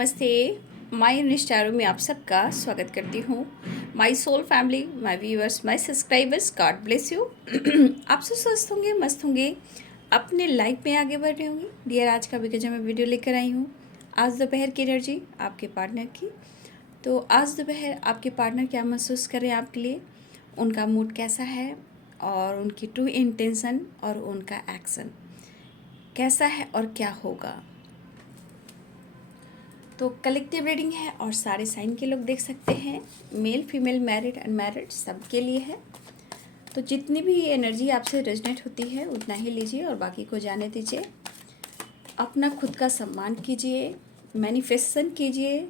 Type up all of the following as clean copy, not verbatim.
नमस्ते। My Instagram में आप सबका स्वागत करती हूँ। My soul family, my viewers, my subscribers, God bless you. आप सब स्वस्थ होंगे, मस्त होंगे, अपने लाइफ में आगे बढ़ रहे होंगे। डियर, आज का जो मैं वीडियो लेकर आई हूँ, आज दोपहर की एनर्जी आपके पार्टनर की। तो आज दोपहर आपके पार्टनर क्या महसूस कर रहे हैं आपके लिए, उनका मूड कैसा है और उनकी ट्रू इंटेंशन और उनका एक्शन कैसा है और क्या होगा। तो कलेक्टिव रीडिंग है और सारे साइन के लोग देख सकते हैं, मेल फीमेल मैरिड अनमैरिड सबके लिए है। तो जितनी भी एनर्जी आपसे रेजोनेट होती है उतना ही लीजिए और बाकी को जाने दीजिए। अपना खुद का सम्मान कीजिए, मैनिफेस्टेशन कीजिए,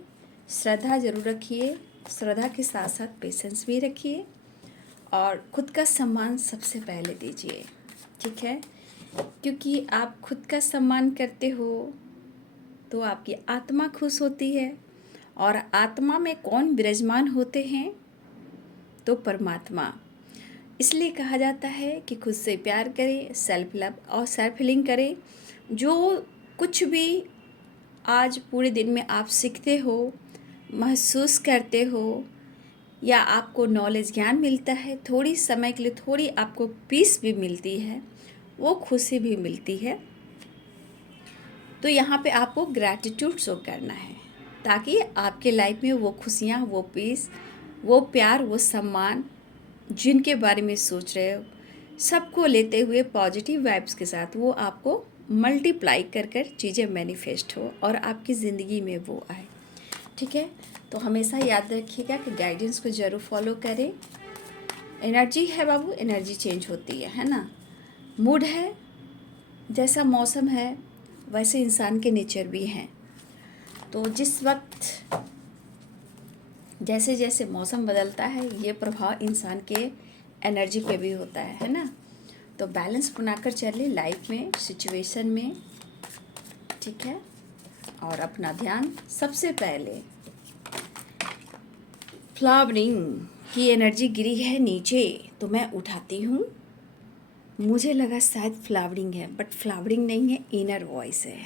श्रद्धा ज़रूर रखिए, श्रद्धा के साथ साथ पेशेंस भी रखिए और खुद का सम्मान सबसे पहले दीजिए, ठीक है। क्योंकि आप खुद का सम्मान करते हो तो आपकी आत्मा खुश होती है और आत्मा में कौन विराजमान होते हैं, तो परमात्मा। इसलिए कहा जाता है कि खुद से प्यार करें, सेल्फ लव और सेल्फ हीलिंग करें। जो कुछ भी आज पूरे दिन में आप सीखते हो, महसूस करते हो या आपको नॉलेज ज्ञान मिलता है, थोड़ी समय के लिए थोड़ी आपको पीस भी मिलती है, वो खुशी भी मिलती है। तो यहाँ पे आपको ग्रैटिट्यूड शो करना है ताकि आपके लाइफ में वो खुशियाँ, वो पीस, वो प्यार, वो सम्मान जिनके बारे में सोच रहे हो, सबको लेते हुए पॉजिटिव वाइब्स के साथ वो आपको मल्टीप्लाई कर कर चीज़ें मैनिफेस्ट हो और आपकी ज़िंदगी में वो आए, ठीक है। तो हमेशा याद रखिएगा कि गाइडेंस को ज़रूर फॉलो करें। एनर्जी है बाबू, एनर्जी चेंज होती है ना। मूड है, जैसा मौसम है वैसे इंसान के नेचर भी हैं। तो जिस वक्त जैसे जैसे मौसम बदलता है ये प्रभाव इंसान के एनर्जी पे भी होता है ना। तो बैलेंस बनाकर चलिए लाइफ में, सिचुएशन में, ठीक है। और अपना ध्यान सबसे पहले फ्लावरिंग की एनर्जी गिरी है नीचे तो मैं उठाती हूँ। मुझे लगा शायद फ्लावरिंग है, बट फ्लावरिंग नहीं है, इनर वॉइस है,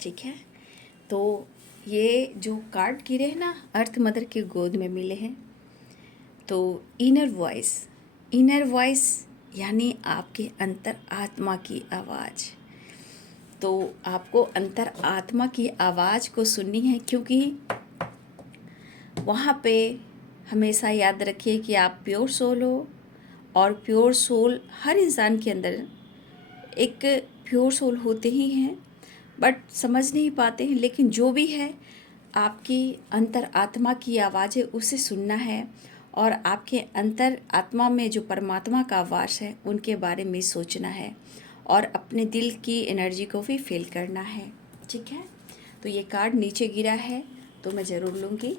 ठीक है। तो ये जो कार्ड गिरे हैं ना, अर्थ मदर की गोद में मिले हैं। तो इनर वॉइस यानी आपके अंतर आत्मा की आवाज़। तो आपको अंतर आत्मा की आवाज़ को सुननी है, क्योंकि वहाँ पे हमेशा याद रखिए कि आप प्योर सोल हो और प्योर सोल हर इंसान के अंदर एक प्योर सोल होते ही हैं, बट समझ नहीं पाते हैं। लेकिन जो भी है आपकी अंतर आत्मा की आवाज़ है, उसे सुनना है और आपके अंतर आत्मा में जो परमात्मा का वास है उनके बारे में सोचना है और अपने दिल की एनर्जी को भी फील करना है, ठीक है। तो ये कार्ड नीचे गिरा है तो मैं ज़रूर लूँगी।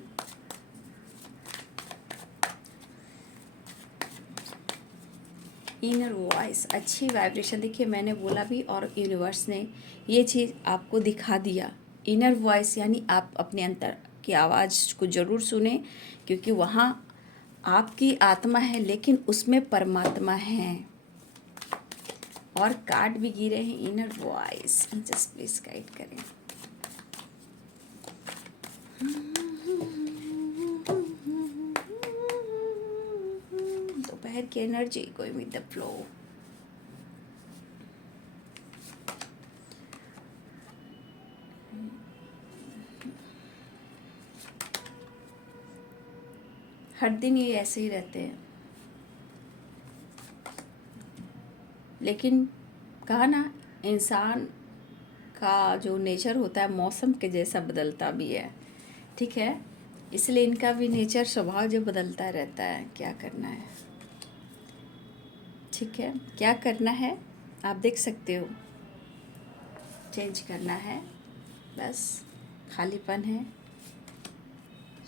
इनर वॉइस, अच्छी वाइब्रेशन। देखिए मैंने बोला भी और यूनिवर्स ने ये चीज़ आपको दिखा दिया। इनर वॉइस यानी आप अपने अंतर की आवाज़ को ज़रूर सुने, क्योंकि वहाँ आपकी आत्मा है लेकिन उसमें परमात्मा है। और कार्ड भी गिरे हैं, inner voice, just please guide करें। दोपहर की energy going with the flow. हर दिन ये ऐसे ही रहते हैं, लेकिन कहा ना, इंसान का जो नेचर होता है मौसम के जैसा बदलता भी है, ठीक है। इसलिए इनका भी नेचर, स्वभाव जो बदलता रहता है। क्या करना है, ठीक है, क्या करना है आप देख सकते हो। चेंज करना है, बस खालीपन है,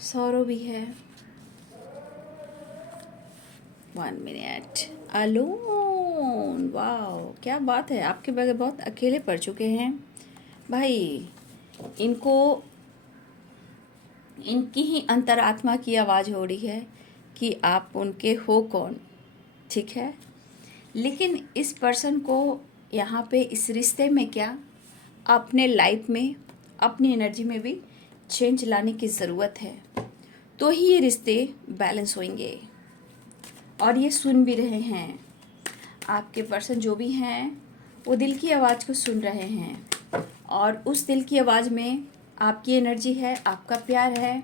सौरो भी है। 1 मिनट अलोन। वाह, क्या बात है, आपके बगैर बहुत अकेले पड़ चुके हैं भाई। इनको इनकी ही अंतरात्मा की आवाज़ हो रही है कि आप उनके हो कौन, ठीक है। लेकिन इस पर्सन को यहाँ पे इस रिश्ते में क्या, अपने लाइफ में अपनी एनर्जी में भी चेंज लाने की ज़रूरत है, तो ही ये रिश्ते बैलेंस होंगे। और ये सुन भी रहे हैं, आपके पर्सन जो भी हैं वो दिल की आवाज़ को सुन रहे हैं, और उस दिल की आवाज़ में आपकी एनर्जी है, आपका प्यार है।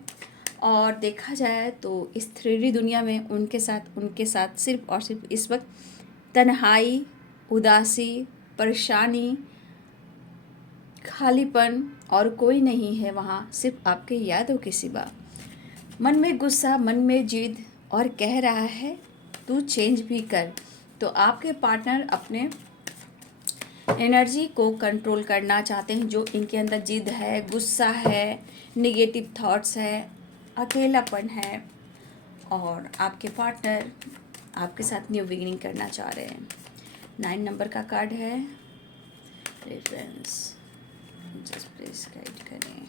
और देखा जाए तो इस 3D दुनिया में उनके साथ सिर्फ और सिर्फ इस वक्त तन्हाई, उदासी, परेशानी, खालीपन और कोई नहीं है वहाँ, सिर्फ आपके यादों के सिवा। मन में गुस्सा, मन में जिद, और कह रहा है तू चेंज भी कर। तो आपके पार्टनर अपने एनर्जी को कंट्रोल करना चाहते हैं। जो इनके अंदर जिद है, गुस्सा है, निगेटिव थॉट्स है, अकेलापन है, और आपके पार्टनर आपके साथ न्यू बिगिनिंग करना चाह रहे हैं। 9 नंबर का कार्ड है रेफरेंस, जस्ट प्लीज गाइड करें।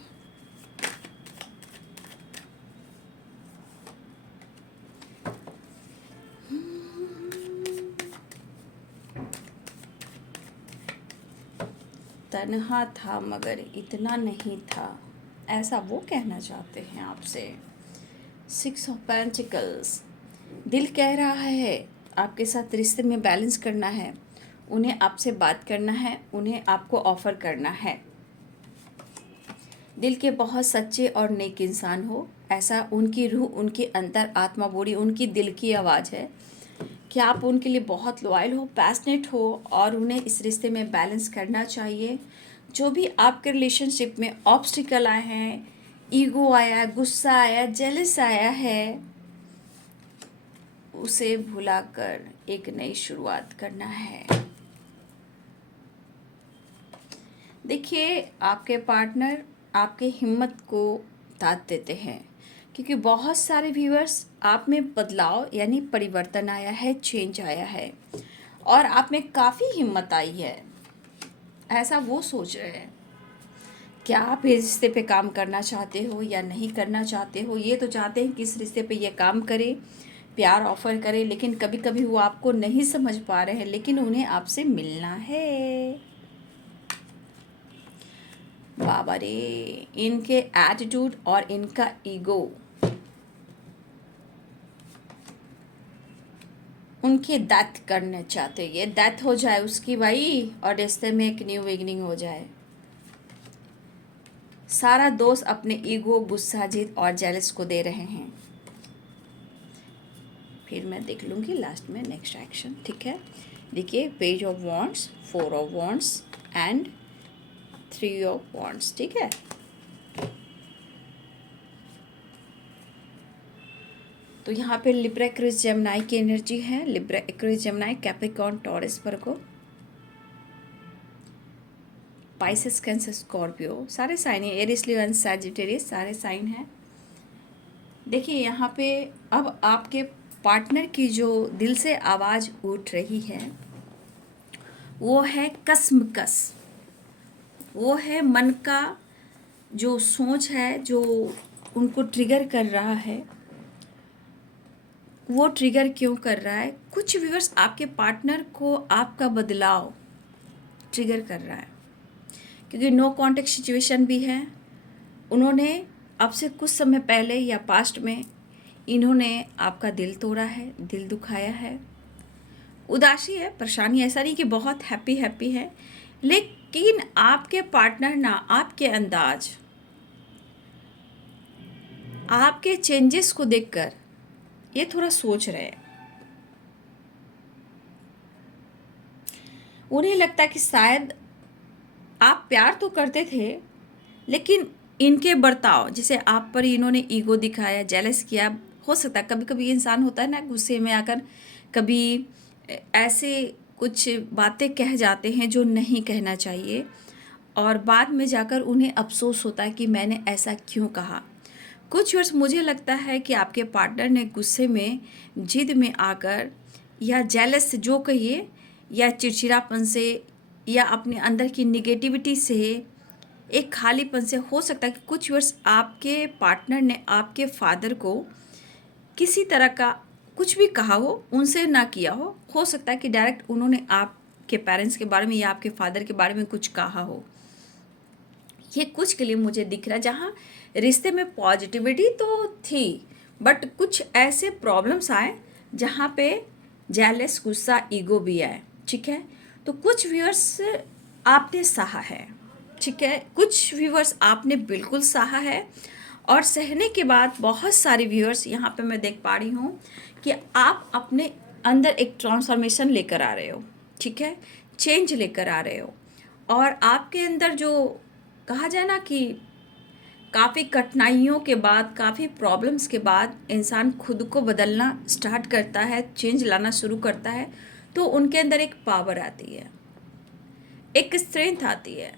तन्हा था मगर इतना नहीं था, ऐसा वो कहना चाहते हैं आपसे। 6 ऑफ पेंटिकल्स, दिल कह रहा है आपके साथ रिश्ते में बैलेंस करना है, उन्हें आपसे बात करना है, उन्हें आपको ऑफ़र करना है। दिल के बहुत सच्चे और नेक इंसान हो, ऐसा उनकी रूह, उनकी अंतर आत्मा बोली, उनकी दिल की आवाज़ है कि आप उनके लिए बहुत लॉयल हो, पैशनेट हो, और उन्हें इस रिश्ते में बैलेंस करना चाहिए। जो भी आपके रिलेशनशिप में ऑब्स्टिकल आए हैं, ईगो आया, गुस्सा आया, जेलस आया है, उसे भुलाकर एक नई शुरुआत करना है। देखिए, आपके पार्टनर आपके हिम्मत को दाद देते हैं, क्योंकि बहुत सारे व्यूअर्स आप में बदलाव यानी परिवर्तन आया है, चेंज आया है, और आप में काफ़ी हिम्मत आई है, ऐसा वो सोच रहे हैं। क्या आप इस रिश्ते पे काम करना चाहते हो या नहीं करना चाहते हो? ये तो चाहते हैं कि इस रिश्ते पे ये काम करे, प्यार ऑफ़र करे, लेकिन कभी कभी वो आपको नहीं समझ पा रहे हैं, लेकिन उन्हें आपसे मिलना है। बाबा रे, इनके एटीट्यूड और इनका ईगो उनके डेथ करना चाहते, ये डेथ हो जाए उसकी भाई, और रिश्ते में एक न्यू बिगिनिंग हो जाए। सारा दोष अपने ईगो, गुस्सा, जिद और जेलस को दे रहे हैं। फिर मैं देख लूँगी लास्ट में नेक्स्ट एक्शन, ठीक है। देखिए, page of wands, 4 of wands and 3 of wands, ठीक है। तो यहाँ पे लिब्रा, एक्वेरियस, जेमिनी की एनर्जी है। Libra, Aquarius, Gemini, Capricorn, Taurus, Virgo, Pisces, Cancer, Scorpio, सारे साइन है। एरिस, लियो, सैजिटेरियस, सारे साइन हैं। देखिए, यहाँ पे अब आपके पार्टनर की जो दिल से आवाज़ उठ रही है वो है कसमकस, वो है मन का जो सोच है, जो उनको ट्रिगर कर रहा है। वो ट्रिगर क्यों कर रहा है? कुछ व्यूअर्स, आपके पार्टनर को आपका बदलाव ट्रिगर कर रहा है, क्योंकि नो कॉन्टेक्ट सिचुएशन भी है। उन्होंने आपसे कुछ समय पहले या पास्ट में इन्होंने आपका दिल तोड़ा है, दिल दुखाया है, उदासी है, परेशानी, ऐसा नहीं कि बहुत हैप्पी है, लेकिन आपके पार्टनर ना आपके अंदाज, आपके चेंजेस को देखकर ये थोड़ा सोच रहे हैं। उन्हें लगता है कि शायद आप प्यार तो करते थे, लेकिन इनके बर्ताव, जैसे आप पर इन्होंने ईगो दिखाया, जेलस किया, हो सकता है कभी कभी इंसान होता है ना, गुस्से में आकर कभी ऐसे कुछ बातें कह जाते हैं जो नहीं कहना चाहिए, और बाद में जाकर उन्हें अफसोस होता है कि मैंने ऐसा क्यों कहा। कुछ वर्ष मुझे लगता है कि आपके पार्टनर ने गुस्से में, जिद में आकर, या जेलस से, जो कहिए, या चिड़चिड़ापन से, या अपने अंदर की निगेटिविटी से, एक खालीपन से, हो सकता है कि कुछ वर्ष आपके पार्टनर ने आपके फादर को किसी तरह का कुछ भी कहा हो, उनसे ना किया हो सकता है कि डायरेक्ट उन्होंने आपके पेरेंट्स के बारे में या आपके फादर के बारे में कुछ कहा हो, ये कुछ के लिए मुझे दिख रहा है, जहाँ रिश्ते में पॉजिटिविटी तो थी बट कुछ ऐसे प्रॉब्लम्स आए जहाँ पे जेलस, गुस्सा, ईगो भी आए। ठीक है, तो कुछ व्यूअर्स आपने सहा है, ठीक है, कुछ व्यूअर्स आपने बिल्कुल सहा है, और सहने के बाद बहुत सारे व्यूअर्स यहाँ पे मैं देख पा रही हूँ कि आप अपने अंदर एक ट्रांसफॉर्मेशन लेकर आ रहे हो। ठीक है, चेंज लेकर आ रहे हो, और आपके अंदर जो कहा जाए ना कि काफ़ी कठिनाइयों के बाद, काफ़ी प्रॉब्लम्स के बाद इंसान खुद को बदलना स्टार्ट करता है, चेंज लाना शुरू करता है, तो उनके अंदर एक पावर आती है, एक स्ट्रेंथ आती है।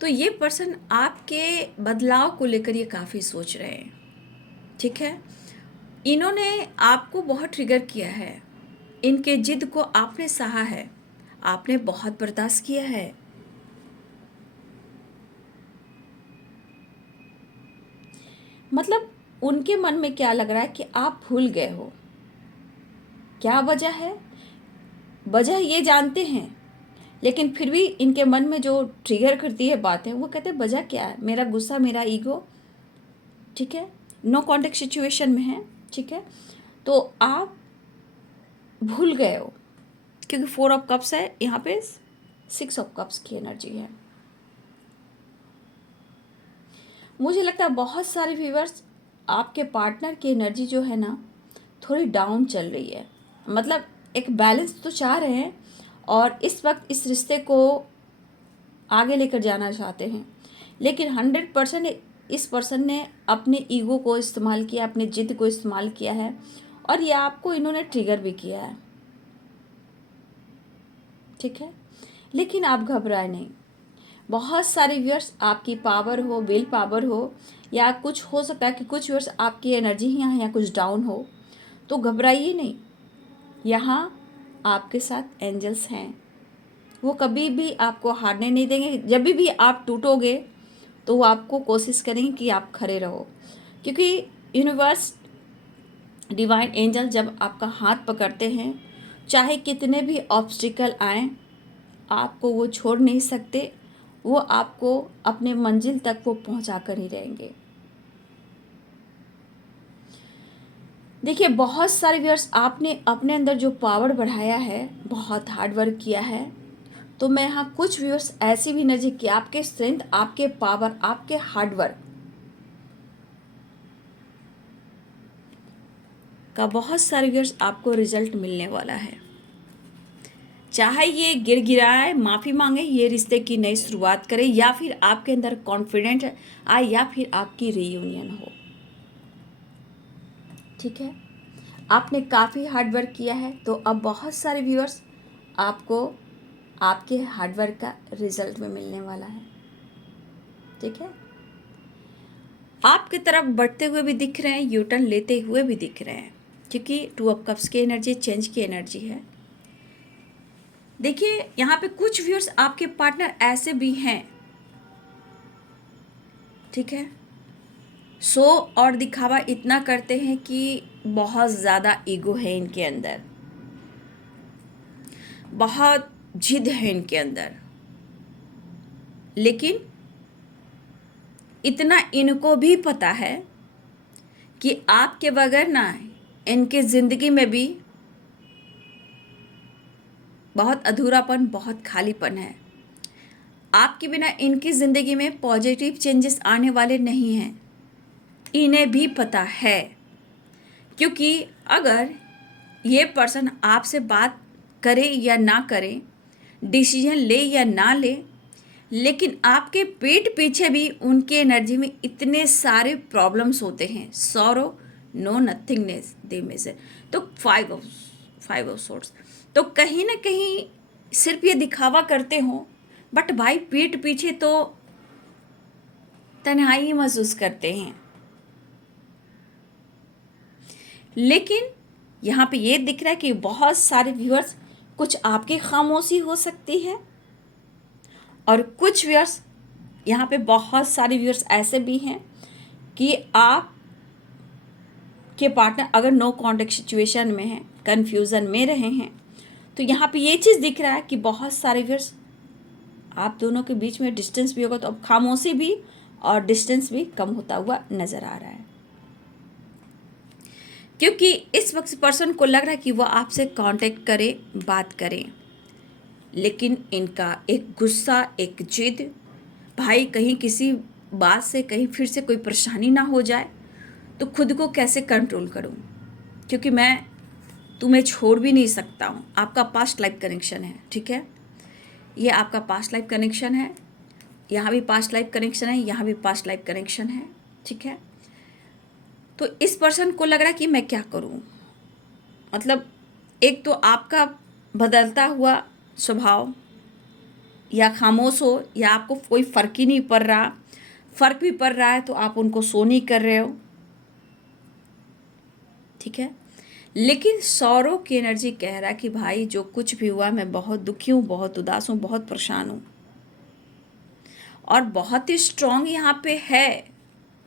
तो ये पर्सन आपके बदलाव को लेकर ये काफ़ी सोच रहे हैं। ठीक है, इन्होंने आपको बहुत ट्रिगर किया है, इनके जिद को आपने सहा है, आपने बहुत बर्दाश्त किया है। मतलब उनके मन में क्या लग रहा है कि आप भूल गए हो, क्या वजह है, वजह ये जानते हैं, लेकिन फिर भी इनके मन में जो ट्रिगर करती है बातें, वो कहते हैं वजह क्या है, मेरा गुस्सा, मेरा ईगो। ठीक है, नो कॉन्टेक्ट सिचुएशन में है। ठीक है, तो आप भूल गए हो, क्योंकि 4 ऑफ कप्स है, यहाँ पे 6 ऑफ कप्स की एनर्जी है। मुझे लगता है बहुत सारे व्यूअर्स, आपके पार्टनर की एनर्जी जो है ना थोड़ी डाउन चल रही है, मतलब एक बैलेंस तो चाह रहे हैं और इस वक्त इस रिश्ते को आगे लेकर जाना चाहते हैं, लेकिन 100% इस पर्सन ने अपने ईगो को इस्तेमाल किया, अपने जिद को इस्तेमाल किया है, और ये आपको इन्होंने ट्रिगर भी किया है। ठीक है, लेकिन आप घबराए नहीं। बहुत सारे व्यूअर्स आपकी पावर हो, विल पावर हो, या कुछ हो सकता है कि कुछ व्यूअर्स आपकी एनर्जी ही यहाँ या कुछ डाउन हो, तो घबराइए नहीं। यहाँ आपके साथ एंजल्स हैं, वो कभी भी आपको हारने नहीं देंगे। जब भी आप टूटोगे तो वो आपको कोशिश करेंगे कि आप खड़े रहो, क्योंकि यूनिवर्स, डिवाइन एंजल जब आपका हाथ पकड़ते हैं, चाहे कितने भी ऑब्स्टिकल आएँ, आपको वो छोड़ नहीं सकते, वो आपको अपने मंजिल तक वो पहुंचा कर ही रहेंगे। देखिए, बहुत सारे व्यूअर्स, आपने अपने अंदर जो पावर बढ़ाया है, बहुत हार्ड वर्क किया है, तो मैं यहाँ कुछ व्यूअर्स ऐसी भी एनर्जी कि आपके स्ट्रेंथ, आपके पावर, आपके हार्ड वर्क का बहुत सारे व्यूअर्स आपको रिजल्ट मिलने वाला है। चाहे ये गिड़गिड़ाए, माफ़ी मांगे, ये रिश्ते की नई शुरुआत करे, या फिर आपके अंदर कॉन्फिडेंट आए, या फिर आपकी रीयूनियन हो। ठीक है, आपने काफ़ी हार्ड वर्क किया है, तो अब बहुत सारे व्यूअर्स आपको आपके हार्ड वर्क का रिजल्ट में मिलने वाला है। ठीक है, आपकी तरफ बढ़ते हुए भी दिख रहे हैं, यूटर्न लेते हुए भी दिख रहे हैं, क्योंकि 2 ऑफ कप्स की एनर्जी चेंज की एनर्जी है। देखिए, यहाँ पे कुछ व्यूअर्स आपके पार्टनर ऐसे भी हैं, ठीक है, शो और दिखावा इतना करते हैं कि बहुत ज़्यादा ईगो है इनके अंदर, बहुत जिद है इनके अंदर, लेकिन इतना इनको भी पता है कि आपके बगैर ना इनके ज़िंदगी में भी बहुत अधूरापन, बहुत खालीपन है। आपके बिना इनकी ज़िंदगी में पॉजिटिव चेंजेस आने वाले नहीं हैं, इन्हें भी पता है। क्योंकि अगर ये पर्सन आपसे बात करे या ना करे, डिसीजन ले या ना ले, लेकिन आपके पीठ पीछे भी उनके एनर्जी में इतने सारे प्रॉब्लम्स होते हैं, सॉरो, नो, नथिंगनेस, दे में से, तो 5 ऑफ सोर्ट्स, तो कहीं ना कहीं सिर्फ ये दिखावा करते हो, बट भाई पीठ पीछे तो तन्हाई महसूस करते हैं। लेकिन यहाँ पे ये दिख रहा है कि बहुत सारे व्यूअर्स, कुछ आपकी खामोशी हो सकती है, और कुछ व्यूअर्स, यहाँ पे बहुत सारे व्यूअर्स ऐसे भी हैं कि आप के पार्टनर अगर नो कॉन्टेक्ट सिचुएशन में हैं, कन्फ्यूज़न में रहे हैं, तो यहाँ पे ये चीज़ दिख रहा है कि बहुत सारे व्यूअर्स आप दोनों के बीच में डिस्टेंस भी होगा, तो अब खामोशी भी और डिस्टेंस भी कम होता हुआ नज़र आ रहा है, क्योंकि इस वक्त पर्सन को लग रहा है कि वो आपसे कांटेक्ट करे, बात करें, लेकिन इनका एक गुस्सा, एक जिद, भाई कहीं किसी बात से कहीं फिर से कोई परेशानी ना हो जाए, तो खुद को कैसे कंट्रोल करूं, क्योंकि मैं तुम्हें छोड़ भी नहीं सकता हूं। आपका पास्ट लाइफ कनेक्शन है, ठीक है, ये आपका पास्ट लाइफ कनेक्शन है, यहाँ भी पास्ट लाइफ कनेक्शन है, यहाँ भी पास्ट लाइफ कनेक्शन है, ठीक है। तो इस पर्सन को लग रहा है कि मैं क्या करूं, मतलब एक तो आपका बदलता हुआ स्वभाव, या खामोश हो, या आपको कोई फ़र्क ही नहीं पड़ रहा, फ़र्क भी पड़ रहा है तो आप उनको शो नहीं कर रहे हो, ठीक है। लेकिन सौरों की एनर्जी कह रहा है कि भाई जो कुछ भी हुआ मैं बहुत दुखी हूँ, बहुत उदास हूँ, बहुत परेशान हूँ, और बहुत ही स्ट्रॉन्ग यहाँ पे है,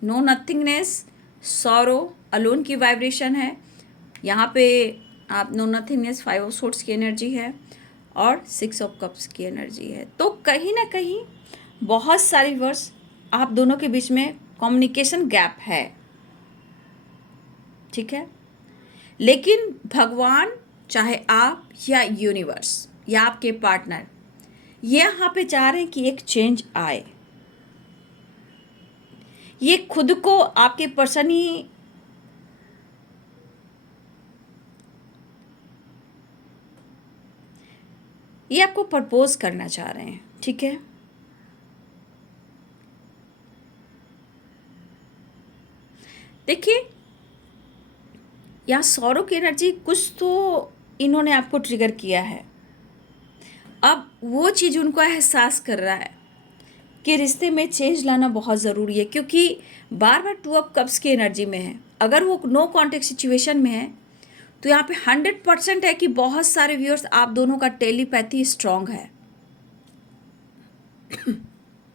नो नथिंगनेस, सौरो अलोन की वाइब्रेशन है यहाँ पे। आप नो नथिंगनेस, 5 ऑफ सोर्ड्स की एनर्जी है और 6 ऑफ कप्स की एनर्जी है। तो कहीं ना कहीं बहुत सारी वर्ष आप दोनों के बीच में कम्युनिकेशन गैप है, ठीक है। लेकिन भगवान, चाहे आप या यूनिवर्स या आपके पार्टनर, ये यहाँ पे चाह रहे हैं कि एक चेंज आए। ये खुद को आपके पर्सन ही ये आपको प्रपोज करना चाह रहे हैं, ठीक है। देखिए यहाँ सौरों की एनर्जी कुछ तो इन्होंने आपको ट्रिगर किया है, अब वो चीज़ उनको एहसास कर रहा है कि रिश्ते में चेंज लाना बहुत ज़रूरी है, क्योंकि बार बार 2 ऑफ कप्स की एनर्जी में है। अगर वो नो कॉन्टेक्ट सिचुएशन में है तो यहाँ पे 100% है कि बहुत सारे व्यूअर्स आप दोनों का टेलीपैथी स्ट्रांग है,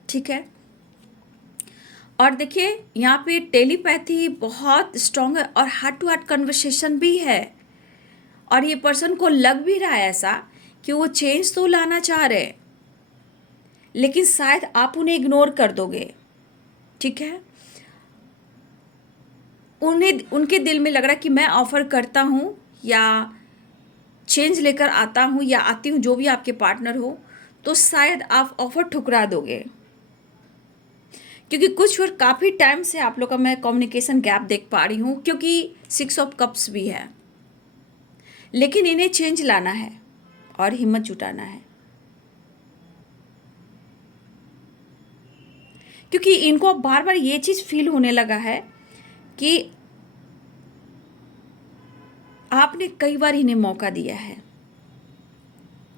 ठीक है। और देखिए यहाँ पे टेलीपैथी बहुत स्ट्रांग है और हार्ट टू हार्ट कन्वर्सेशन भी है, और ये पर्सन को लग भी रहा है ऐसा कि वो चेंज तो लाना चाह रहे हैं, लेकिन शायद आप उन्हें इग्नोर कर दोगे, ठीक है। उनके दिल में लग रहा है कि मैं ऑफ़र करता हूँ या चेंज लेकर आता हूँ या आती हूँ, जो भी आपके पार्टनर हो, तो शायद आप ऑफ़र ठुकरा दोगे, क्योंकि कुछ और काफ़ी टाइम से आप लोग का मैं कम्युनिकेशन गैप देख पा रही हूँ, क्योंकि 6 ऑफ कप्स भी है, लेकिन इन्हें चेंज लाना है और हिम्मत जुटाना है, क्योंकि इनको बार बार ये चीज़ फील होने लगा है कि आपने कई बार इन्हें मौका दिया है,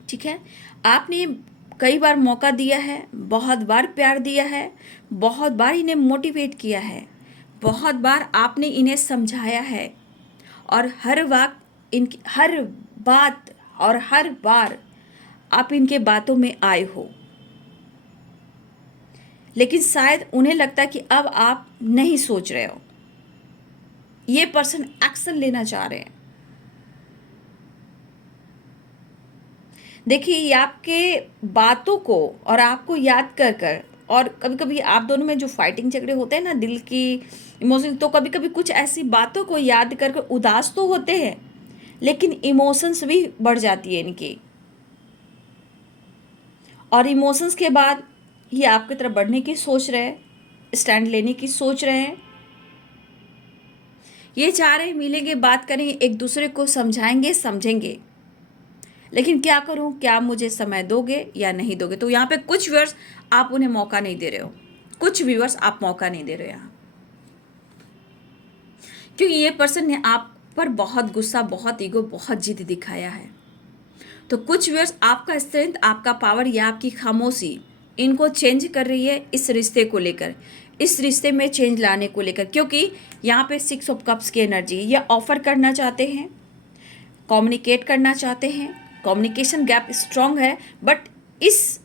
ठीक है। आपने कई बार मौका दिया है, बहुत बार प्यार दिया है, बहुत बार इन्हें मोटिवेट किया है, बहुत बार आपने इन्हें समझाया है, और हर वक्त इनकी हर बात और हर बार आप इनके बातों में आए हो, लेकिन शायद उन्हें लगता है कि अब आप नहीं सोच रहे हो, ये पर्सन एक्शन लेना चाह रहे हैं। देखिए ये आपके बातों को और आपको याद कर कर, और कभी कभी आप दोनों में जो फाइटिंग झगड़े होते हैं ना, दिल की इमोशन, तो कभी कभी कुछ ऐसी बातों को याद कर कर उदास तो होते हैं, लेकिन इमोशंस भी बढ़ जाती है इनकी, और इमोशंस के बाद ये आपकी तरफ बढ़ने की सोच रहे हैं, स्टैंड लेने की सोच रहे हैं। ये चाह रहे हैं मिलेंगे, बात करेंगे, एक दूसरे को समझाएंगे, समझेंगे, लेकिन क्या करूं, क्या मुझे समय दोगे या नहीं दोगे। तो यहाँ पे कुछ व्यूअर्स आप उन्हें मौका नहीं दे रहे हो, कुछ व्यूअर्स आप मौका नहीं दे रहे हो यहाँ, क्योंकि ये पर्सन ने आप पर बहुत गुस्सा, बहुत ईगो, बहुत जिद दिखाया है। तो कुछ व्यूअर्स आपका स्ट्रेंथ, आपका पावर या आपकी खामोशी इनको चेंज कर रही है इस रिश्ते को लेकर, इस रिश्ते में चेंज लाने को लेकर, क्योंकि यहाँ पे 6 ऑफ कप्स की एनर्जी, ये ऑफर करना चाहते हैं, कम्युनिकेट करना चाहते हैं, कम्युनिकेशन गैप स्ट्रांग है, बट इस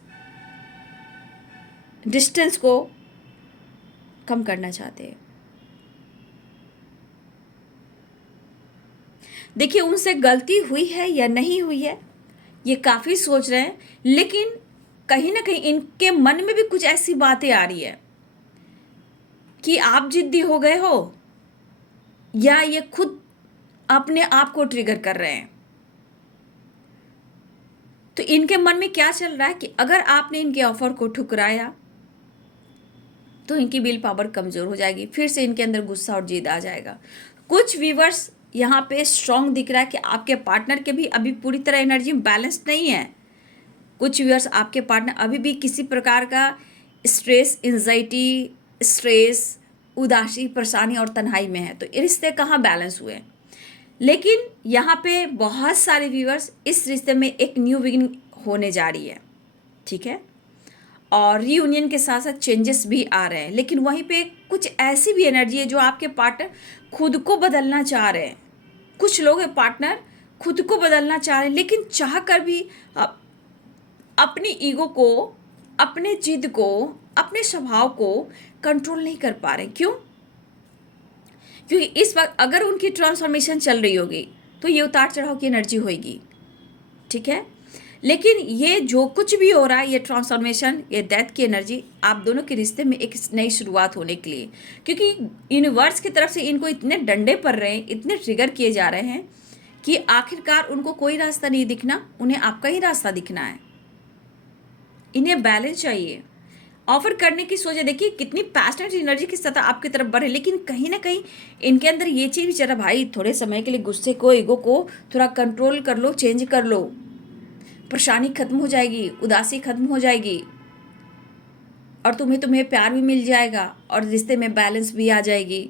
डिस्टेंस को कम करना चाहते हैं। देखिए उनसे गलती हुई है या नहीं हुई है, ये काफ़ी सोच रहे हैं, लेकिन कहीं ना कहीं इनके मन में भी कुछ ऐसी बातें आ रही है कि आप जिद्दी हो गए हो, या ये खुद अपने आप को ट्रिगर कर रहे हैं। तो इनके मन में क्या चल रहा है कि अगर आपने इनके ऑफर को ठुकराया तो इनकी विल पावर कमज़ोर हो जाएगी, फिर से इनके अंदर गुस्सा और जिद आ जाएगा। कुछ व्यूवर्स यहाँ पे स्ट्रांग दिख रहा है कि आपके पार्टनर के भी अभी पूरी तरह एनर्जी बैलेंस्ड नहीं है। कुछ व्यूअर्स, आपके पार्टनर अभी भी किसी प्रकार का स्ट्रेस, एंजाइटी, स्ट्रेस, उदासी, परेशानी और तन्हाई में है। तो ये रिश्ते कहाँ बैलेंस हुए। लेकिन यहाँ पे बहुत सारे व्यूअर्स, इस रिश्ते में एक न्यू बिगिनिंग होने जा रही है, ठीक है, और रीयूनियन के साथ साथ चेंजेस भी आ रहे हैं। लेकिन वहीं पे कुछ ऐसी भी एनर्जी है जो आपके पार्टनर खुद को बदलना चाह रहे हैं। कुछ लोग हैं पार्टनर खुद को बदलना चाह रहे हैं, लेकिन चाह कर भी अपनी ईगो को, अपने जिद को, अपने स्वभाव को कंट्रोल नहीं कर पा रहे। क्यों? क्योंकि इस वक्त अगर उनकी ट्रांसफॉर्मेशन चल रही होगी तो ये उतार चढ़ाव की एनर्जी होगी, ठीक है। लेकिन ये जो कुछ भी हो रहा है, ये ट्रांसफॉर्मेशन, ये डेथ की एनर्जी आप दोनों के रिश्ते में एक नई शुरुआत होने के लिए, क्योंकि यूनिवर्स की तरफ से इनको इतने डंडे पड़ रहे हैं, इतने ट्रिगर किए जा रहे हैं कि आखिरकार उनको कोई रास्ता नहीं दिखना, उन्हें आपका ही रास्ता दिखना है। इन्हें बैलेंस चाहिए। ऑफर करने की सोच है, देखिए कितनी पैशनेट एनर्जी की सतह आपकी तरफ बढ़े, लेकिन कहीं ना कहीं इनके अंदर ये चीज़ भी चल रहा, भाई थोड़े समय के लिए गुस्से को, ईगो को थोड़ा कंट्रोल कर लो, चेंज कर लो, परेशानी खत्म हो जाएगी, उदासी खत्म हो जाएगी, और तुम्हें प्यार भी मिल जाएगा और रिश्ते में बैलेंस भी आ जाएगी।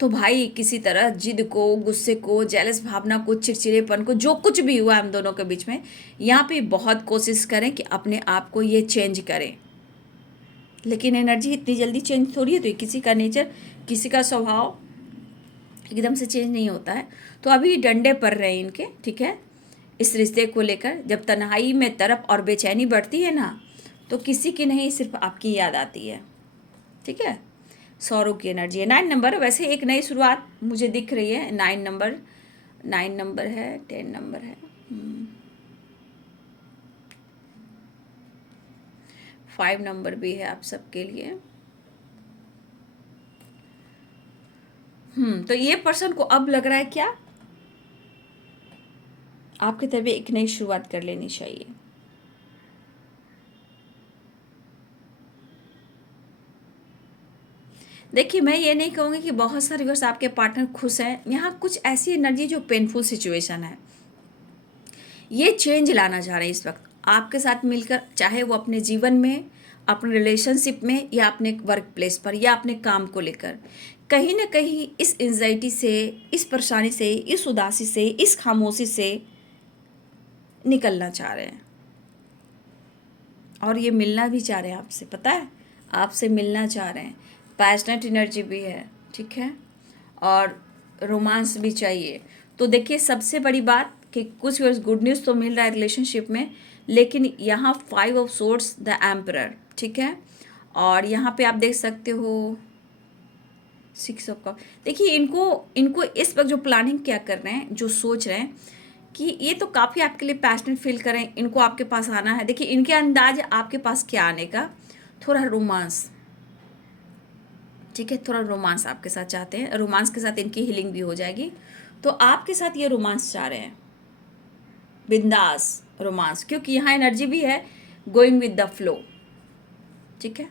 तो भाई किसी तरह जिद को, गुस्से को, जेलस भावना को, चिड़चिड़ेपन को, जो कुछ भी हुआ हम दोनों के बीच में, यहाँ पे बहुत कोशिश करें कि अपने आप को ये चेंज करें। लेकिन एनर्जी इतनी जल्दी चेंज थोड़ी है, तो किसी का नेचर, किसी का स्वभाव एकदम से चेंज नहीं होता है। तो अभी डंडे पड़ रहे हैं इनके, ठीक है, इस रिश्ते को लेकर। जब तन्हाई में तरफ और बेचैनी बढ़ती है ना, तो किसी की नहीं, सिर्फ आपकी याद आती है, ठीक है। सौरों की एनर्जी है। 9 नंबर, वैसे एक नई शुरुआत मुझे दिख रही है। 9 नंबर, 9 नंबर है, 10 नंबर है, 5 नंबर भी है आप सबके लिए। तो ये पर्सन को अब लग रहा है क्या, आपकी तरफ एक नई शुरुआत कर लेनी चाहिए। देखिए, मैं ये नहीं कहूँगी कि बहुत सारे व्यूअर्स आपके पार्टनर खुश हैं। यहाँ कुछ ऐसी एनर्जी जो पेनफुल सिचुएशन है, ये चेंज लाना चाह रहे हैं इस वक्त आपके साथ मिलकर, चाहे वो अपने जीवन में, अपने रिलेशनशिप में, या अपने वर्क प्लेस पर, या अपने काम को लेकर। कहीं ना कहीं इस एंजाइटी से, इस परेशानी से, इस उदासी से, इस खामोशी से निकलना चाह रहे हैं, और ये मिलना भी चाह रहे हैं आपसे, पता है, आपसे मिलना चाह रहे हैं। पैशनेट एनर्जी भी है, ठीक है, और रोमांस भी चाहिए। तो देखिए, सबसे बड़ी बात कि कुछ गुड न्यूज़ तो मिल रहा है रिलेशनशिप में, लेकिन यहाँ 5 ऑफ सोर्ड्स, द एम्परर, ठीक है, और यहाँ पे आप देख सकते हो 6 ऑफ कप। देखिए, इनको इस वक्त जो प्लानिंग क्या कर रहे हैं, जो सोच रहे हैं कि ये तो काफ़ी आपके लिए पैशनेट फील करें, इनको आपके पास आना है। देखिए, इनके अंदाज आपके पास क्या आने का, थोड़ा रोमांस, ठीक है, थोड़ा रोमांस आपके साथ चाहते हैं। रोमांस के साथ इनकी हीलिंग भी हो जाएगी। तो आपके साथ ये रोमांस चाह रहे हैं, बिंदास रोमांस, क्योंकि यहाँ एनर्जी भी है गोइंग विद द फ्लो, ठीक है।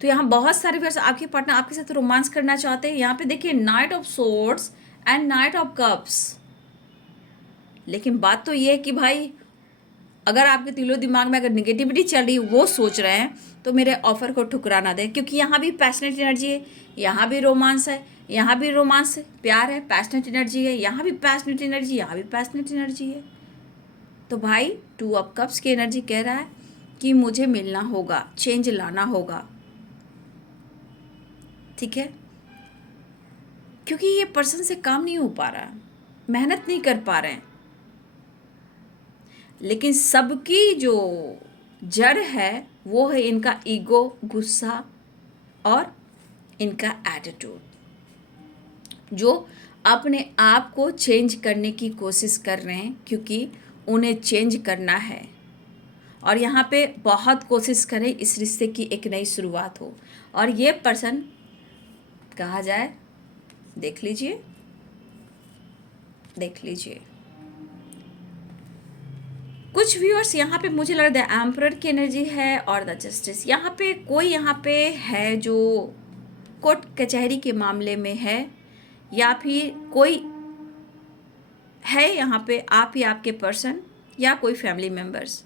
तो यहाँ बहुत सारे वर्ष आपके पार्टनर आपके साथ रोमांस करना चाहते हैं। यहाँ पे देखिए night of swords and night of cups. लेकिन बात तो ये है कि भाई, अगर आपके दिलो दिमाग में अगर निगेटिविटी चल रही है, वो सोच रहे हैं, तो मेरे ऑफर को ठुकरा ना दें, क्योंकि यहाँ भी पैशनेट एनर्जी है, यहाँ भी रोमांस है, यहाँ भी रोमांस है, प्यार है, पैशनेट एनर्जी है, यहाँ भी पैशनेट एनर्जी, यहाँ भी पैशनेट एनर्जी है। तो भाई 2 ऑफ कप्स की एनर्जी कह रहा है कि मुझे मिलना होगा, चेंज लाना होगा, ठीक है, क्योंकि ये पर्सन से काम नहीं हो पा रहा, मेहनत नहीं कर पा रहे हैं। लेकिन सबकी जो जड़ है वो है इनका ईगो, गुस्सा और इनका एटीट्यूड, जो अपने आप को चेंज करने की कोशिश कर रहे हैं, क्योंकि उन्हें चेंज करना है और यहाँ पे बहुत कोशिश करें इस रिश्ते की एक नई शुरुआत हो। और ये पर्सन कहा जाए, देख लीजिए, देख लीजिए। कुछ व्यूअर्स यहाँ पे मुझे लग रहा है एम्परर की एनर्जी है और द जस्टिस। यहाँ पे कोई यहाँ पे है जो कोर्ट कचहरी के मामले में है, या फिर कोई है यहाँ पे आप ही आपके पर्सन या कोई family members.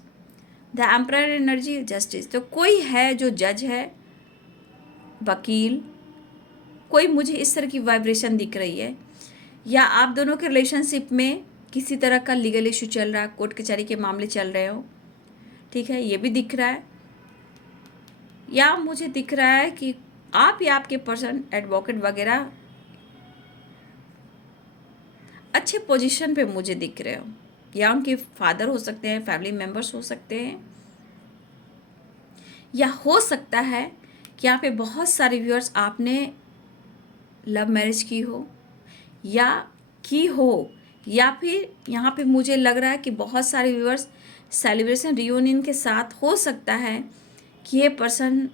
The emperor energy, justice. तो कोई है जो जज है, वकील, कोई मुझे इस तरह की वाइब्रेशन दिख रही है। या आप दोनों के रिलेशनशिप में किसी तरह का लीगल इशू चल रहा है, कोर्ट कचहरी के मामले चल रहे हो, ठीक है, ये भी दिख रहा है। या मुझे दिख रहा है कि आप या आपके पर्सन एडवोकेट वगैरह अच्छे पोजीशन पे मुझे दिख रहे हो, या उनके फादर हो सकते हैं, फैमिली मेम्बर्स हो सकते हैं, या हो सकता है कि यहाँ पे बहुत सारे व्यूअर्स आपने लव मैरिज की हो या फिर यहाँ पे मुझे लग रहा है कि बहुत सारे व्यूअर्स सेलिब्रेशन रियूनियन के साथ हो सकता है कि ये पर्सन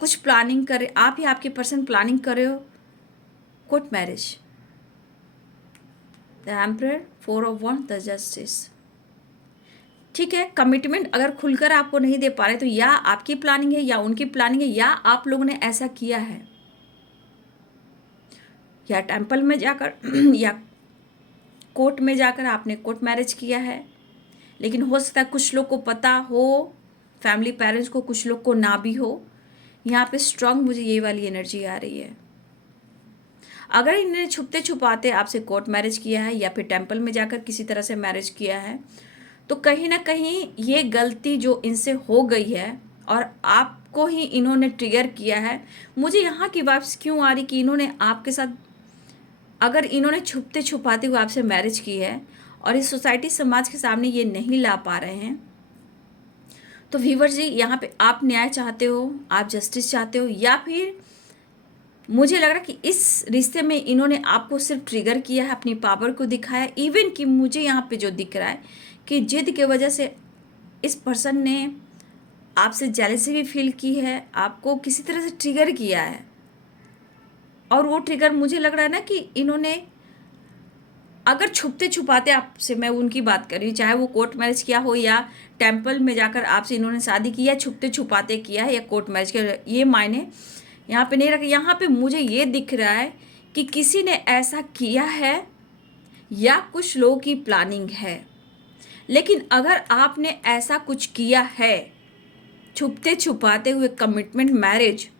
कुछ प्लानिंग करे, आप या आपके पर्सन प्लानिंग कर रहे हो court marriage. The emperor, 4 of wands, the justice. ठीक है, कमिटमेंट अगर खुलकर आपको नहीं दे पा रहे तो या आपकी प्लानिंग है या उनकी प्लानिंग है, या आप लोगों ने ऐसा किया है, या टेंपल में जाकर या कोर्ट में जाकर आपने कोर्ट मैरिज किया है। लेकिन हो सकता है कुछ लोग को पता हो, फैमिली पेरेंट्स को, कुछ लोग को ना भी हो। यहाँ पे स्ट्रांग मुझे ये वाली एनर्जी आ रही है। अगर इन्होंने छुपते छुपाते आपसे कोर्ट मैरिज किया है या फिर टेंपल में जाकर किसी तरह से मैरिज किया है, तो कहीं ना कहीं ये गलती जो इनसे हो गई है और आपको ही इन्होंने ट्रिगर किया है। मुझे यहाँ की वाइब्स क्यों आ रही कि इन्होंने आपके साथ, अगर इन्होंने छुपते छुपाते हुए आपसे मैरिज की है और इस सोसाइटी समाज के सामने ये नहीं ला पा रहे हैं, तो व्यूअर जी यहाँ पे आप न्याय चाहते हो, आप जस्टिस चाहते हो, या फिर मुझे लग रहा है कि इस रिश्ते में इन्होंने आपको सिर्फ ट्रिगर किया है, अपनी पावर को दिखाया। इवन कि मुझे यहाँ पे जो दिख रहा है कि जिद के वजह से इस पर्सन ने आपसे जेलसी भी फील की है, आपको किसी तरह से ट्रिगर किया है। और वो ट्रिगर मुझे लग रहा है ना कि इन्होंने अगर छुपते छुपाते आपसे, मैं उनकी बात कर रही हूँ, चाहे वो कोर्ट मैरिज किया हो या टेंपल में जाकर आपसे इन्होंने शादी की, या छुपते छुपाते किया है या कोर्ट मैरिज किया, ये मायने यहाँ पे नहीं रखा। यहाँ पे मुझे ये दिख रहा है कि किसी ने ऐसा किया है या कुछ लोगों की प्लानिंग है। लेकिन अगर आपने ऐसा कुछ किया है छुपते छुपाते हुए, कमिटमेंट मैरिज,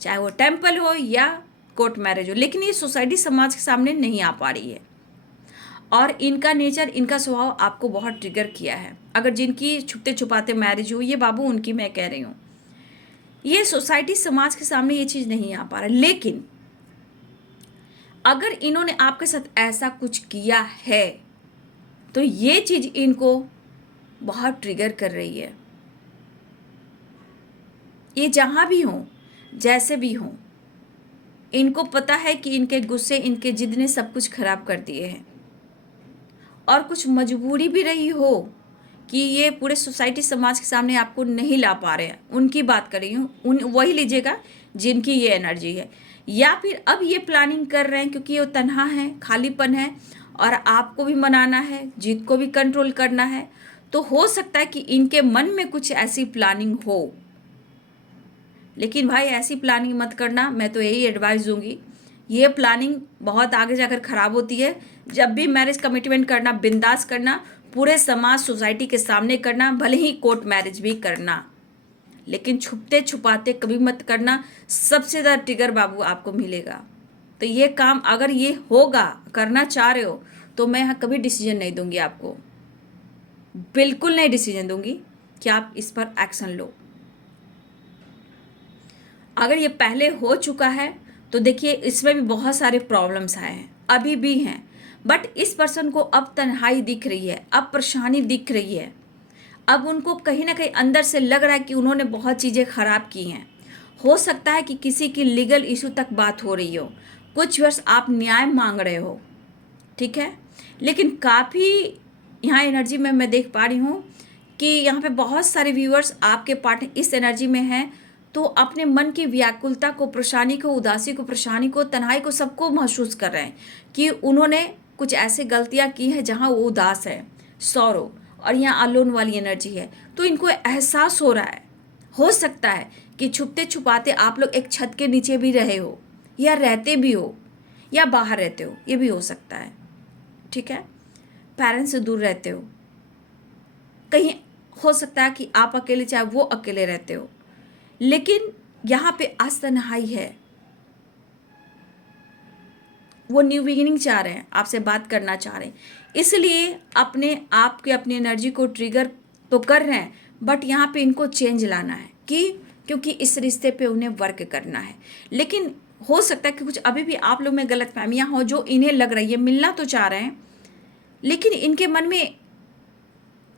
चाहे वो टेंपल हो या कोर्ट मैरिज हो, लेकिन ये सोसाइटी समाज के सामने नहीं आ पा रही है और इनका नेचर, इनका स्वभाव आपको बहुत ट्रिगर किया है। अगर जिनकी छुपते छुपाते मैरिज हो, ये बाबू उनकी मैं कह रही हूँ, ये सोसाइटी समाज के सामने ये चीज़ नहीं आ पा रहा। लेकिन अगर इन्होंने आपके साथ ऐसा कुछ किया है तो ये चीज़ इनको बहुत ट्रिगर कर रही है। ये जहाँ भी हों, जैसे भी हों, इनको पता है कि इनके गुस्से, इनके जिद ने सब कुछ खराब कर दिए हैं। और कुछ मजबूरी भी रही हो कि ये पूरे सोसाइटी समाज के सामने आपको नहीं ला पा रहे हैं, उनकी बात कर रही हूँ, वही लीजिएगा जिनकी ये एनर्जी है। या फिर अब ये प्लानिंग कर रहे हैं क्योंकि ये तन्हा है, खालीपन है और आपको भी मनाना है, जिद को भी कंट्रोल करना है। तो हो सकता है कि इनके मन में कुछ ऐसी प्लानिंग हो। लेकिन भाई ऐसी प्लानिंग मत करना, मैं तो यही एडवाइस दूंगी। ये प्लानिंग बहुत आगे जाकर ख़राब होती है। जब भी मैरिज कमिटमेंट करना, बिंदास करना, पूरे समाज सोसाइटी के सामने करना, भले ही कोर्ट मैरिज भी करना, लेकिन छुपते छुपाते कभी मत करना। सबसे ज़्यादा ट्रिगर बाबू आपको मिलेगा। तो ये काम अगर ये होगा, करना चाह रहे हो, तो मैं यहाँ कभी डिसीजन नहीं दूंगी आपको, बिल्कुल नहीं डिसीजन दूंगी कि आप इस पर एक्शन लो। अगर ये पहले हो चुका है तो देखिए इसमें भी बहुत सारे प्रॉब्लम्स आए हैं, अभी भी हैं, बट इस पर्सन को अब तन्हाई दिख रही है, अब परेशानी दिख रही है। अब उनको कहीं ना कहीं अंदर से लग रहा है कि उन्होंने बहुत चीज़ें ख़राब की हैं। हो सकता है कि किसी की लीगल इशू तक बात हो रही हो, कुछ वर्ष आप न्याय मांग रहे हो, ठीक है, लेकिन काफ़ी यहाँ एनर्जी में मैं देख पा रही हूँ कि यहाँ पे बहुत सारे व्यूअर्स आपके पार्टनर इस एनर्जी में हैं, तो अपने मन की व्याकुलता को, परेशानी को, उदासी को, परेशानी को, तन्हाई को, सबको महसूस कर रहे हैं कि उन्होंने कुछ ऐसे गलतियाँ की हैं जहाँ वो उदास है, सौरो, और यहाँ अलोन वाली एनर्जी है। तो इनको एहसास हो रहा है, हो सकता है कि छुपते छुपाते आप लोग एक छत के नीचे भी रहे हो, या रहते भी हो, या बाहर रहते हो, ये भी हो सकता है। ठीक है, पेरेंट्स से दूर रहते हो, कहीं हो सकता है कि आप अकेले, चाहे वो अकेले रहते हो, लेकिन यहाँ पे आज तन्हाई है। वो न्यू बिगिनिंग चाह रहे हैं, आपसे बात करना चाह रहे हैं, इसलिए अपने आप के अपनी एनर्जी को ट्रिगर तो कर रहे हैं, बट यहाँ पे इनको चेंज लाना है क्योंकि इस रिश्ते पे उन्हें वर्क करना है। लेकिन हो सकता है कि कुछ अभी भी आप लोग में गलतफहमियां हो जो इन्हें लग रही है, मिलना तो चाह रहे हैं, लेकिन इनके मन में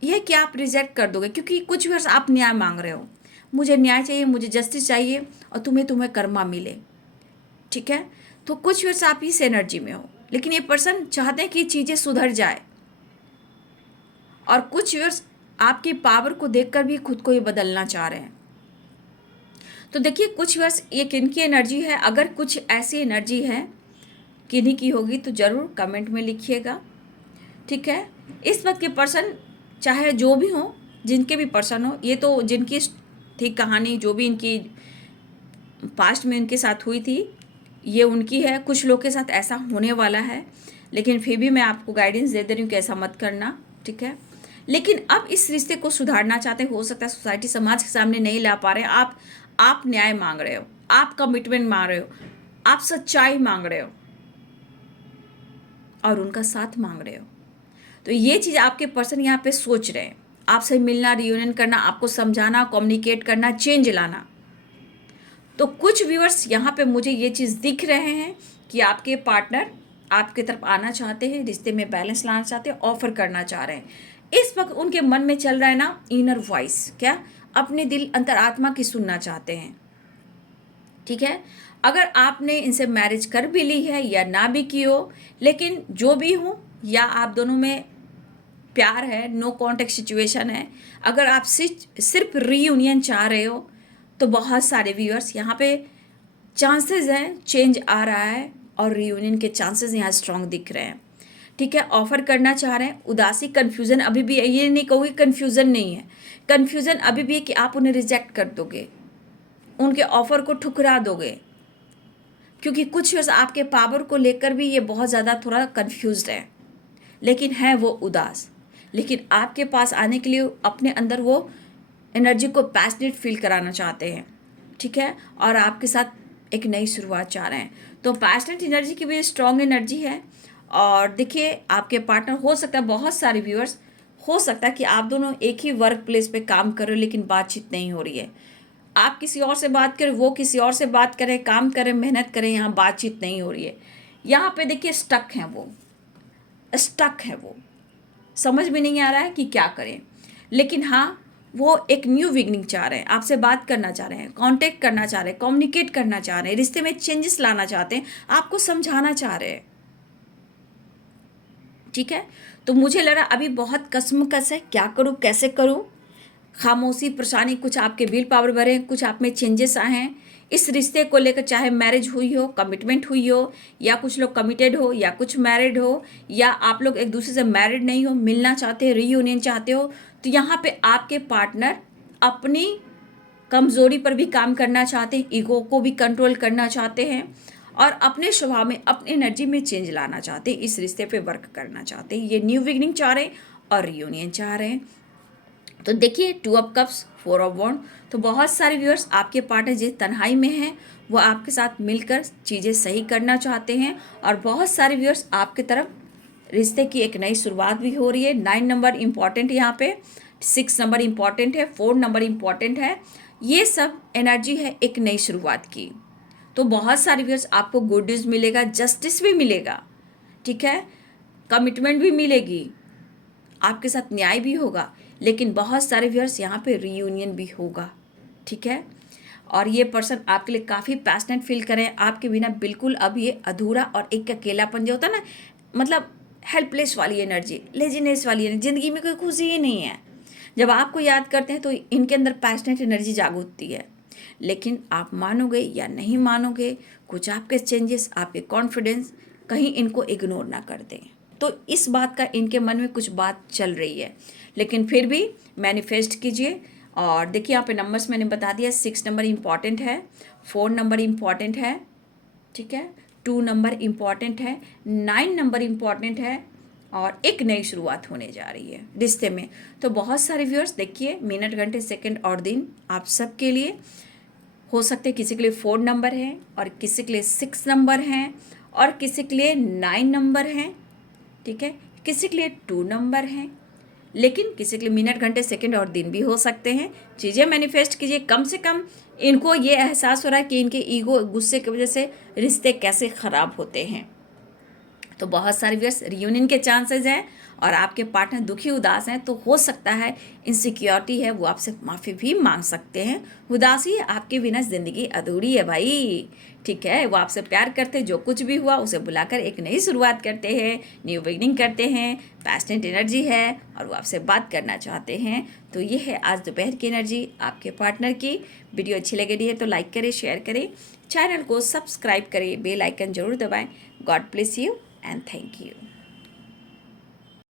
यह कि आप रिजेक्ट कर दोगे, क्योंकि कुछ वर्ष आप न्याय मांग रहे हो, मुझे न्याय चाहिए, मुझे जस्टिस चाहिए, और तुम्हें कर्मा मिले। ठीक है, तो कुछ वर्ष आप इस एनर्जी में हो, लेकिन ये पर्सन चाहते हैं कि चीज़ें सुधर जाए, और कुछ वर्ष आपकी पावर को देखकर भी खुद को ही बदलना चाह रहे हैं। तो देखिए, कुछ वर्ष ये किनकी एनर्जी है, अगर कुछ ऐसी एनर्जी है किन्हीं की होगी तो ज़रूर कमेंट में लिखिएगा। ठीक है, इस वक्त के पर्सन, चाहे जो भी हो, जिनके भी पर्सन हो, ये तो जिनकी थी कहानी, जो भी इनकी पास्ट में इनके साथ हुई थी, ये उनकी है। कुछ लोग के साथ ऐसा होने वाला है, लेकिन फिर भी मैं आपको गाइडेंस दे रही हूँ कि ऐसा मत करना। ठीक है, लेकिन अब इस रिश्ते को सुधारना चाहते हैं, हो सकता है सोसाइटी, समाज के सामने नहीं ला पा रहे हैं, आप न्याय मांग रहे हो, आप कमिटमेंट मांग रहे हो, आप सच्चाई मांग रहे हो, और उनका साथ मांग रहे हो। तो ये चीज़ आपके पर्सन यहाँ पे सोच रहे हैं, आपसे मिलना, रियूनियन करना, आपको समझाना, कम्युनिकेट करना, चेंज लाना। तो कुछ व्यूअर्स यहाँ पे मुझे ये चीज़ दिख रहे हैं कि आपके पार्टनर आपके तरफ आना चाहते हैं, रिश्ते में बैलेंस लाना चाहते हैं, ऑफर करना चाह रहे हैं। इस वक्त उनके मन में चल रहा है ना इनर वॉइस, क्या अपने दिल अंतरात्मा की सुनना चाहते हैं। ठीक है, अगर आपने इनसे मैरिज कर भी ली है या ना भी की हो, लेकिन जो भी हो, या आप दोनों में प्यार है, नो कॉन्टेक्ट सिचुएशन है, अगर आप सिर्फ रीयूनियन चाह रहे हो, तो बहुत सारे व्यूअर्स यहाँ पे चांसेस हैं, चेंज आ रहा है, और रीयूनियन के चांसेस यहाँ स्ट्रांग दिख रहे हैं। ठीक है, ऑफर करना चाह रहे हैं। उदासी, कन्फ्यूज़न अभी भी है, ये नहीं कहूँगी कन्फ्यूज़न नहीं है, कन्फ्यूज़न अभी भी है कि आप उन्हें रिजेक्ट कर दोगे, उनके ऑफर को ठुकरा दोगे, क्योंकि कुछ वर्ष आपके पावर को लेकर भी ये बहुत ज़्यादा थोड़ा कन्फ्यूज्ड है, लेकिन है वो उदास। लेकिन आपके पास आने के लिए अपने अंदर वो एनर्जी को पैशनेट फील कराना चाहते हैं। ठीक है, और आपके साथ एक नई शुरुआत चाह रहे हैं। तो पैशनेट एनर्जी की भी स्ट्रॉन्ग एनर्जी है। और देखिए, आपके पार्टनर, हो सकता है बहुत सारे व्यूअर्स, हो सकता है कि आप दोनों एक ही वर्क प्लेस पे काम कर रहे हो, लेकिन बातचीत नहीं हो रही है। आप किसी और से बात करें, वो किसी और से बात करें, काम करें, मेहनत करें, यहाँ बातचीत नहीं हो रही है। यहाँ पे देखिए स्टक है वो, समझ में नहीं आ रहा है कि क्या करें। लेकिन हाँ, वो एक न्यू बिगनिंग चाह रहे हैं, आपसे बात करना चाह रहे हैं, कांटेक्ट करना चाह रहे हैं, कम्युनिकेट करना चाह रहे हैं, रिश्ते में चेंजेस लाना चाहते हैं, आपको समझाना चाह रहे हैं। ठीक है, तो मुझे लग रहा अभी बहुत कसमकस है, क्या करूँ, कैसे करूँ, खामोशी, परेशानी, कुछ आपके विल पावर बढ़े, कुछ आप में चेंजेस आए हैं इस रिश्ते को लेकर, चाहे मैरिज हुई हो, कमिटमेंट हुई हो, या कुछ लोग कमिटेड हो, या कुछ मैरिड हो, या आप लोग एक दूसरे से मैरिड नहीं हो, मिलना चाहते हो, रीयूनियन चाहते हो। तो यहाँ पे आपके पार्टनर अपनी कमज़ोरी पर भी काम करना चाहते हैं, ईगो को भी कंट्रोल करना चाहते हैं, और अपने स्वभाव में, अपनी एनर्जी में चेंज लाना चाहते हैं, इस रिश्ते पे वर्क करना चाहते हैं। ये न्यू बिगिनिंग चाह रहे हैं और रीयूनियन चाह रहे हैं। तो देखिए, 2 ऑफ कप्स, 4 ऑफ वॉन्ड। तो बहुत सारे व्यूअर्स, आपके पार्टनर जिस तन्हाई में हैं, वो आपके साथ मिलकर चीज़ें सही करना चाहते हैं, और बहुत सारे व्यूअर्स आपके तरफ रिश्ते की एक नई शुरुआत भी हो रही है। 9 नंबर इम्पॉर्टेंट है यहाँ पे, 6 नंबर इम्पॉर्टेंट है, 4 नंबर इम्पॉर्टेंट है। ये सब एनर्जी है एक नई शुरुआत की। तो बहुत सारे व्यूअर्स, आपको गुड न्यूज़ मिलेगा, जस्टिस भी मिलेगा। ठीक है, कमिटमेंट भी मिलेगी, आपके साथ न्याय भी होगा, लेकिन बहुत सारे व्यूअर्स यहाँ पे रीयूनियन भी होगा। ठीक है, और ये पर्सन आपके लिए काफ़ी पैशनेट फील करें, आपके बिना बिल्कुल अब ये अधूरा, और एक अकेलापन जो होता है ना, मतलब हेल्पलेस वाली एनर्जी, लेजीनेस वाली एनर्जी, ज़िंदगी में कोई खुशी ही नहीं है। जब आपको याद करते हैं तो इनके अंदर पैशनेट एनर्जी जाग उठती है। लेकिन आप मानोगे या नहीं मानोगे, कुछ आपके चेंजेस, आपके कॉन्फिडेंस कहीं इनको इग्नोर ना कर दें। तो इस बात का इनके मन में कुछ बात चल रही है, लेकिन फिर भी मैनिफेस्ट कीजिए। और देखिए यहाँ पे नंबर्स मैंने बता दिया, 6 नंबर इम्पॉर्टेंट है, 4 नंबर इम्पॉर्टेंट है, ठीक है, 2 नंबर इम्पॉर्टेंट है, 9 नंबर इम्पॉर्टेंट है, और एक नई शुरुआत होने जा रही है रिश्ते में। तो बहुत सारे व्यूअर्स देखिए, मिनट, घंटे, सेकंड और दिन आप सबके लिए हो सकते हैं। किसी के लिए 4 नंबर है, और किसी के लिए 6 नंबर हैं, और किसी के लिए 9 नंबर हैं, ठीक है, किसी के लिए 2 नंबर हैं, लेकिन किसी के लिए मिनट, घंटे, सेकंड और दिन भी हो सकते हैं। चीज़ें मैनिफेस्ट कीजिए। कम से कम इनको ये एहसास हो रहा है कि इनके ईगो, गुस्से की वजह से रिश्ते कैसे ख़राब होते हैं। तो बहुत सारे व्यूअर्स रियूनियन के चांसेस हैं, और आपके पार्टनर दुखी उदास हैं, तो हो सकता है इनसिक्योरिटी है, वो आपसे माफ़ी भी मांग सकते हैं। उदासी आपके बिना ज़िंदगी अधूरी है भाई, ठीक है। वो आपसे प्यार करते हैं, जो कुछ भी हुआ उसे बुलाकर एक नई शुरुआत करते हैं, न्यू बिगनिंग करते हैं, पैशनेट एनर्जी है, और वो आपसे बात करना चाहते हैं। तो ये है आज दोपहर की एनर्जी आपके पार्टनर की। वीडियो अच्छी लग रही है तो लाइक करें, शेयर करें, चैनल को सब्सक्राइब करें, बेल आइकन जरूर दबाएं। God bless you and thank you.